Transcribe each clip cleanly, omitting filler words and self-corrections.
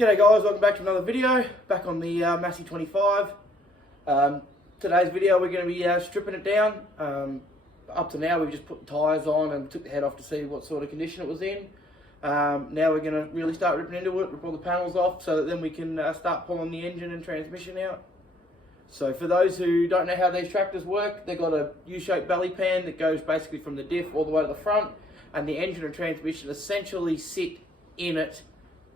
G'day guys, welcome back to another video, back on the Massey 25. Today's video we're going to be stripping it down. Up to now we've just put the tyres on and took the head off to see what sort of condition it was in. Now we're going to really start ripping into it, rip all the panels off so that then we can start pulling the engine and transmission out. So for those who don't know how these tractors work, they've got a U-shaped belly pan that goes basically from the diff all the way to the front, and the engine and transmission essentially sit in it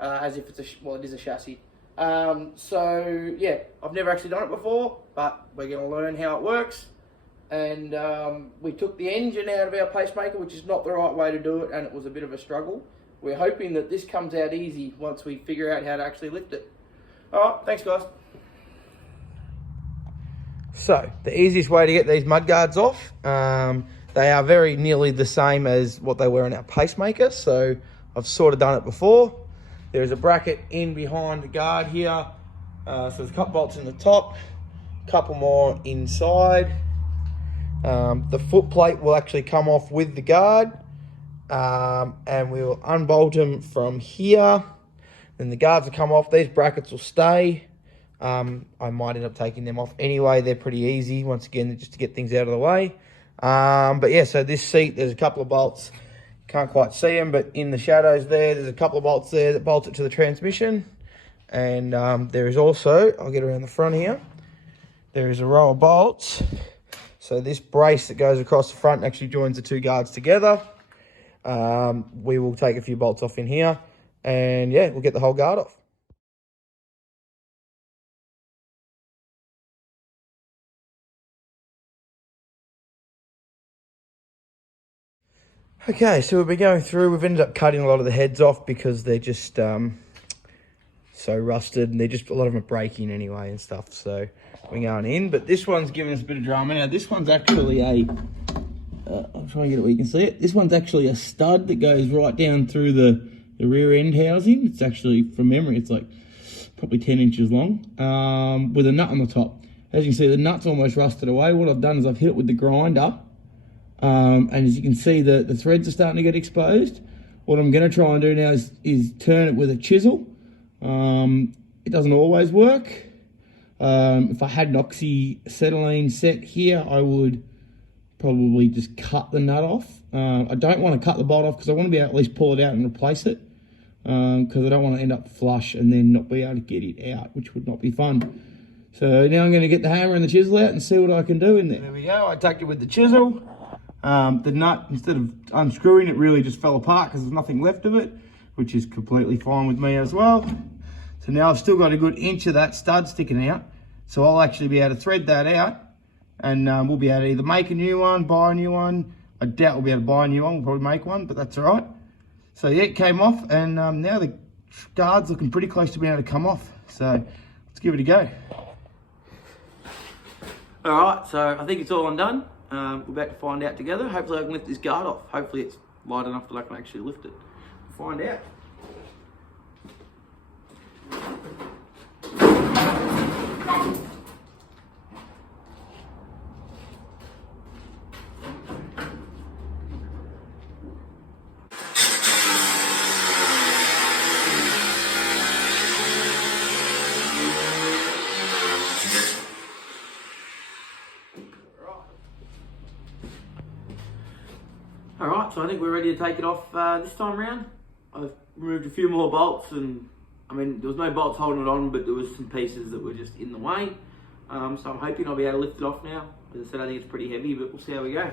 as if it's it is a chassis. So yeah, I've never actually done it before, but we're going to learn how it works. And we took the engine out of our pacemaker, which is not the right way to do it, and it was a bit of a struggle. We're hoping that this comes out easy once we figure out how to actually lift it. Alright, thanks guys. So, the easiest way to get these mudguards off, they are very nearly the same as what they were in our pacemaker, so I've sort of done it before. There's a bracket in behind the guard here, so there's a couple bolts in the top, a couple more inside. The foot plate will actually come off with the guard, and we'll unbolt them from here. Then the guards will come off, these brackets will stay. I might end up taking them off anyway, they're pretty easy, once again, just to get things out of the way. But yeah, so this seat, there's a couple of bolts. Can't quite see them, but in the shadows there's a couple of bolts there that bolt it to the transmission. And there is also, I'll get around the front here, there is a row of bolts. So this brace that goes across the front actually joins the two guards together. We will take a few bolts off in here, and yeah, we'll get the whole guard off. Okay, so we've been going through, we've ended up cutting a lot of the heads off because they're just so rusted, and they're just, a lot of them are breaking anyway and stuff, so we're going in. But this one's giving us a bit of drama. Now this one's actually a, I'm trying to get it where you can see it. This one's actually a stud that goes right down through the rear end housing. It's actually, from memory, it's like probably 10 inches long, with a nut on the top. As you can see, the nut's almost rusted away. What I've done is I've hit it with the grinder. And as you can see, the threads are starting to get exposed. What I'm going to try and do now is turn it with a chisel. It doesn't always work. If I had an oxyacetylene set here, I would probably just cut the nut off. I don't want to cut the bolt off because I want to be able to at least pull it out and replace it. Because I don't want to end up flush and then not be able to get it out, which would not be fun. So now I'm going to get the hammer and the chisel out and see what I can do in there. There we go. I tucked it with the chisel. The nut, instead of unscrewing it, really just fell apart because there's nothing left of it, which is completely fine with me as well. So now I've still got a good inch of that stud sticking out, so I'll actually be able to thread that out, and we'll be able to either make a new one, buy a new one. I doubt we'll be able to buy a new one, we'll probably make one, but that's all right. So yeah, it came off, and now the guard's looking pretty close to being able to come off, so let's give it a go. All right, so I think it's all undone. We're about to find out together. Hopefully I can lift this guard off. Hopefully it's light enough that I can actually lift it. We'll find out. Alright, so I think we're ready to take it off this time around. I've removed a few more bolts, and I mean, there was no bolts holding it on, but there was some pieces that were just in the way. So I'm hoping I'll be able to lift it off now. As I said, I think it's pretty heavy, but we'll see how we go.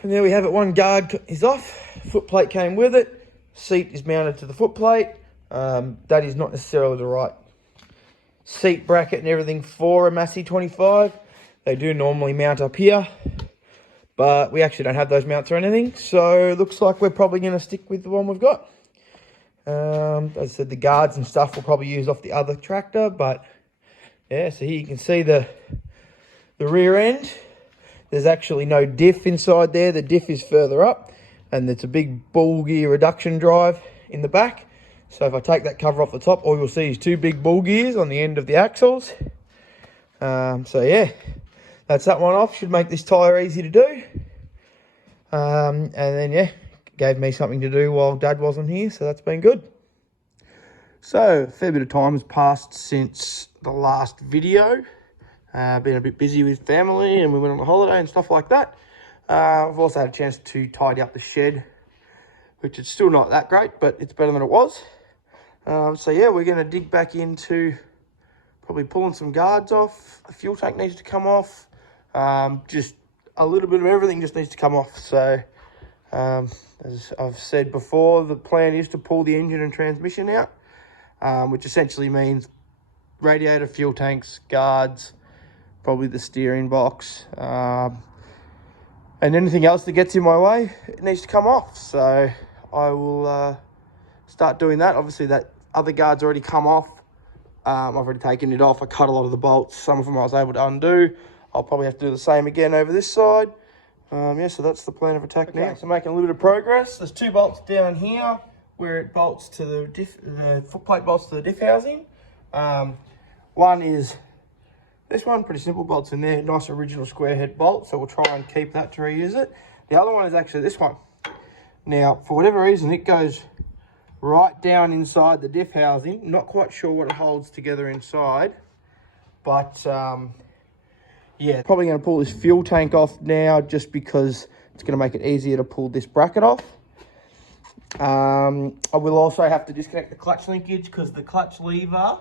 And there we have it, one guard is off, foot plate came with it, seat is mounted to the foot plate. That is not necessarily the right seat bracket and everything for a Massey 25. They do normally mount up here, but we actually don't have those mounts or anything, so it looks like we're probably going to stick with the one we've got. As I said, the guards and stuff we'll probably use off the other tractor, but yeah, so here you can see the rear end. There's actually no diff inside there. The diff is further up, and it's a big ball gear reduction drive in the back. So if I take that cover off the top, all you'll see is 2 big ball gears on the end of the axles. So yeah, that's that one off. Should make this tyre easy to do. And then yeah, gave me something to do while Dad wasn't here, so that's been good. So a fair bit of time has passed since the last video. Been a bit busy with family, and we went on a holiday and stuff like that. I've also had a chance to tidy up the shed, which is still not that great, but it's better than it was. So yeah, we're going to dig back into probably pulling some guards off. The fuel tank needs to come off. Just a little bit of everything just needs to come off. So as I've said before, the plan is to pull the engine and transmission out, which essentially means radiator, fuel tanks, guards, probably the steering box, and anything else that gets in my way, it needs to come off. So I will start doing that. Obviously that other guard's already come off. I've already taken it off. I cut a lot of the bolts. Some of them I was able to undo. I'll probably have to do the same again over this side. Yeah, so that's the plan of attack now. So making a little bit of progress. There's 2 bolts down here where it bolts to the foot plate bolts to the diff housing. One is this one, pretty simple, bolts in there. Nice original square head bolt, so we'll try and keep that to reuse it. The other one is actually this one. Now, for whatever reason, it goes right down inside the diff housing. Not quite sure what it holds together inside, but yeah, probably going to pull this fuel tank off now just because it's going to make it easier to pull this bracket off. I will also have to disconnect the clutch linkage because the clutch lever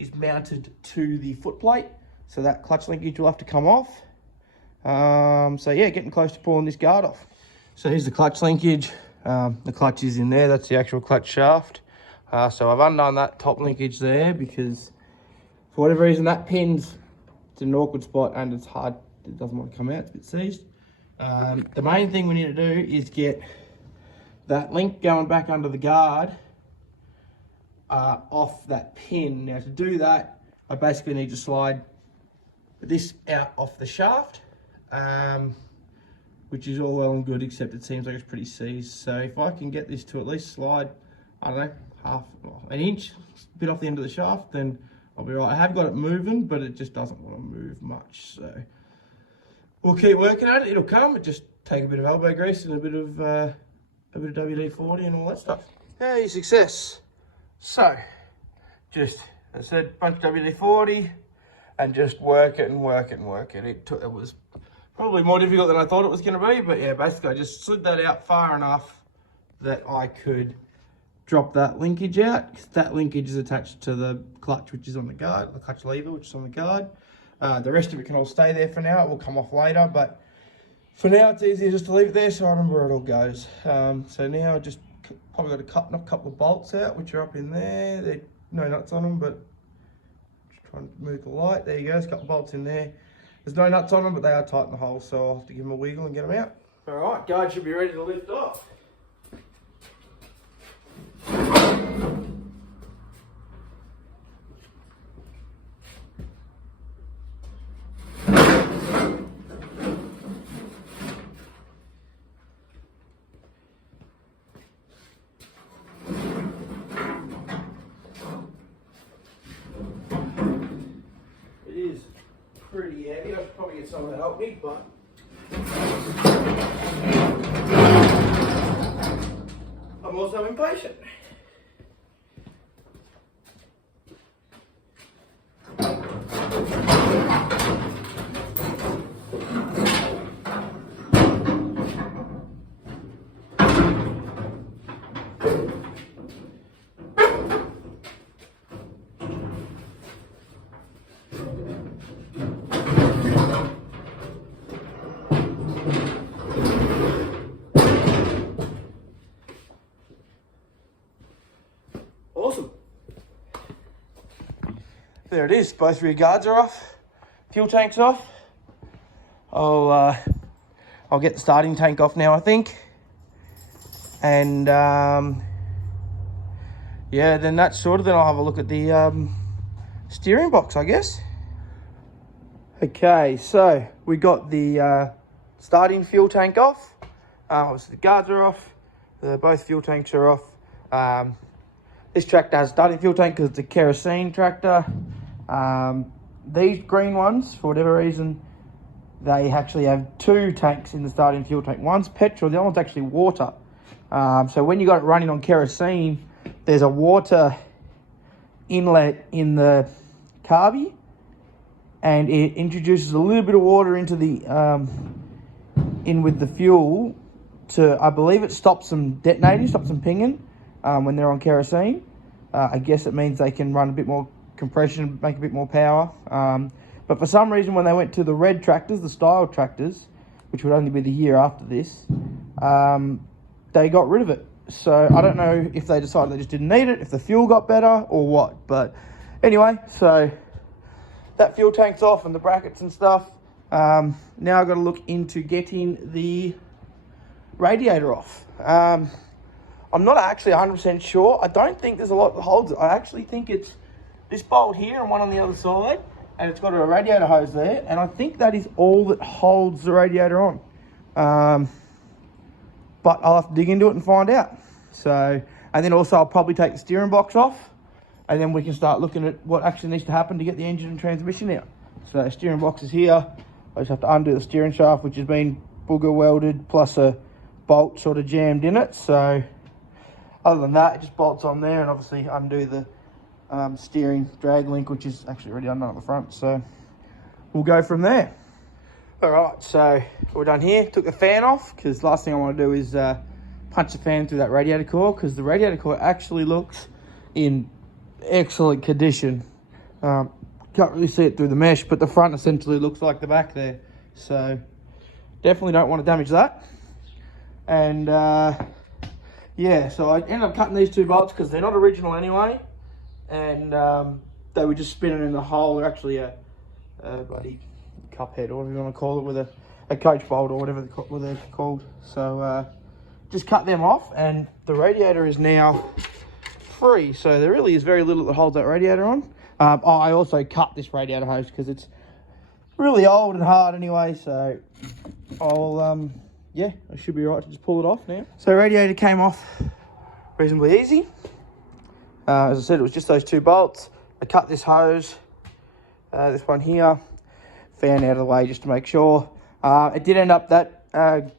is mounted to the foot plate, so that clutch linkage will have to come off. So yeah, getting close to pulling this guard off. So here's the clutch linkage. The clutch is in there. That's the actual clutch shaft. So I've undone that top linkage there because for whatever reason that pin's, it's in an awkward spot and it's hard. It doesn't want to come out. It's a bit seized. The main thing we need to do is get that link going back under the guard off that pin. Now to do that, I basically need to slide this out off the shaft, which is all well and good, except it seems like it's pretty seized. So if I can get this to at least slide, I don't know, an inch, a bit off the end of the shaft, then I'll be right. I have got it moving, but it just doesn't want to move much. So we'll keep working at it. It'll come. It just take a bit of elbow grease and a bit of WD-40 and all that stuff. Hey, success. So just, as I said, bunch of WD-40 and just work it and work it and work it. It was probably more difficult than I thought it was going to be, but yeah, basically I just slid that out far enough that I could drop that linkage out, because that linkage is attached to the clutch, which is on the guard, the clutch lever, which is on the guard. The rest of it can all stay there for now. It will come off later, but for now it's easier just to leave it there so I remember where it all goes. So now I just probably got to cut a couple of bolts out, which are up in there. They're no nuts on them, but just trying to move the light. There you go, there's a couple of bolts in there. There's no nuts on them, but they are tight in the hole, so I'll have to give them a wiggle and get them out. All right, guard should be ready to lift off. Pretty heavy. I should probably get someone to help me, but I'm also impatient. Awesome. There it is. Both rear guards are off. Fuel tank's off. I'll I'll get the starting tank off now, I think. And yeah, then that's sorted. Then I'll have a look at the steering box, I guess. Okay, so we got the starting fuel tank off. Obviously the guards are off. Both fuel tanks are off. This tractor has a starting fuel tank because it's a kerosene tractor. These green ones, for whatever reason, they actually have 2 tanks in the starting fuel tank. One's petrol, the other one's actually water. So when you got it running on kerosene, there's a water inlet in the carby, and it introduces a little bit of water into the in with the fuel to, I believe it stops them detonating, stops them pinging when they're on kerosene. I guess it means they can run a bit more compression, make a bit more power. But for some reason, when they went to the red tractors, the style tractors, which would only be the year after this, they got rid of it. So I don't know if they decided they just didn't need it, if the fuel got better or what. But anyway, so that fuel tank's off and the brackets and stuff. Now I've got to look into getting the radiator off. I'm not actually 100% sure. I don't think there's a lot that holds it. I actually think it's this bolt here and one on the other side, and it's got a radiator hose there, and I think that is all that holds the radiator on. But I'll have to dig into it and find out. So, and then also I'll probably take the steering box off, and then we can start looking at what actually needs to happen to get the engine and transmission out. So the steering box is here. I just have to undo the steering shaft, which has been booger welded, plus a bolt sort of jammed in it. So other than that, it just bolts on there, and obviously undo the steering drag link, which is actually already undone at the front. So we'll go from there. All right, so we're done here. Took the fan off because last thing I want to do is punch the fan through that radiator core, because the radiator core actually looks in excellent condition. Can't really see it through the mesh, but the front essentially looks like the back there. So definitely don't want to damage that. And yeah, so I ended up cutting these 2 bolts because they're not original anyway, and they were just spinning in the hole. They're actually a bloody cup head, or whatever you want to call it, with a coach bolt or whatever they're called. So just cut them off, and the radiator is now free. So there really is very little that holds that radiator on. I also cut this radiator hose because it's really old and hard anyway. So I'll yeah, I should be right to just pull it off now. So radiator came off reasonably easy. As I said, it was just those 2 bolts. I cut this hose, this one here, fan out of the way just to make sure. It did end up that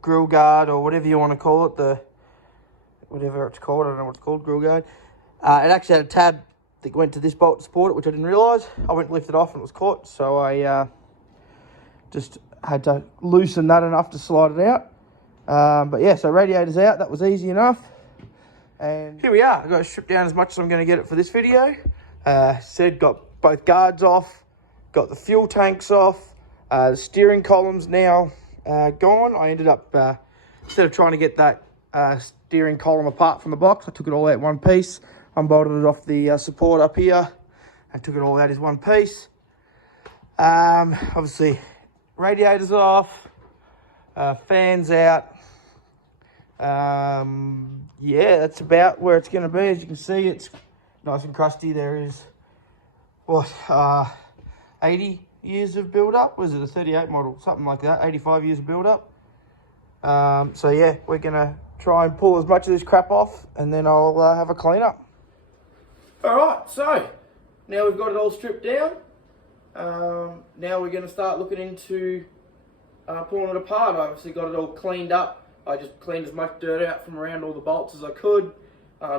grill guard, or whatever you want to call it, whatever it's called, I don't know what it's called, grill guard. It actually had a tab that went to this bolt to support it, which I didn't realise. I went to lift it off and it was caught, so I just had to loosen that enough to slide it out. But yeah, so radiator's out. That was easy enough. And here we are. I've got to strip down as much as I'm going to get it for this video. Said got both guards off, got the fuel tanks off, the steering column's now gone. I ended up, instead of trying to get that steering column apart from the box, I took it all out in one piece, unbolted it off the support up here, and took it all out as one piece. Obviously, radiator's off, fans out. Yeah, that's about where it's going to be. As you can see, it's nice and crusty. There is, what, 80 years of build-up? Was it a 38 model? Something like that, 85 years of build-up. So yeah, we're going to try and pull as much of this crap off, and then I'll have a clean-up. All right, so now we've got it all stripped down. Now we're going to start looking into pulling it apart. I obviously got it all cleaned up. I just cleaned as much dirt out from around all the bolts as I could,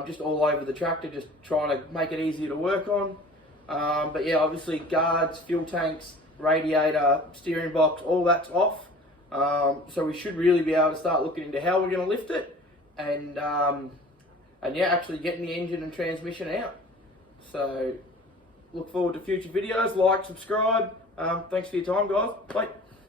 just all over the tractor, just trying to make it easier to work on. But yeah, obviously guards, fuel tanks, radiator, steering box, all that's off. So we should really be able to start looking into how we're going to lift it, and yeah, actually getting the engine and transmission out. So look forward to future videos. Like, subscribe. Thanks for your time, guys. Bye.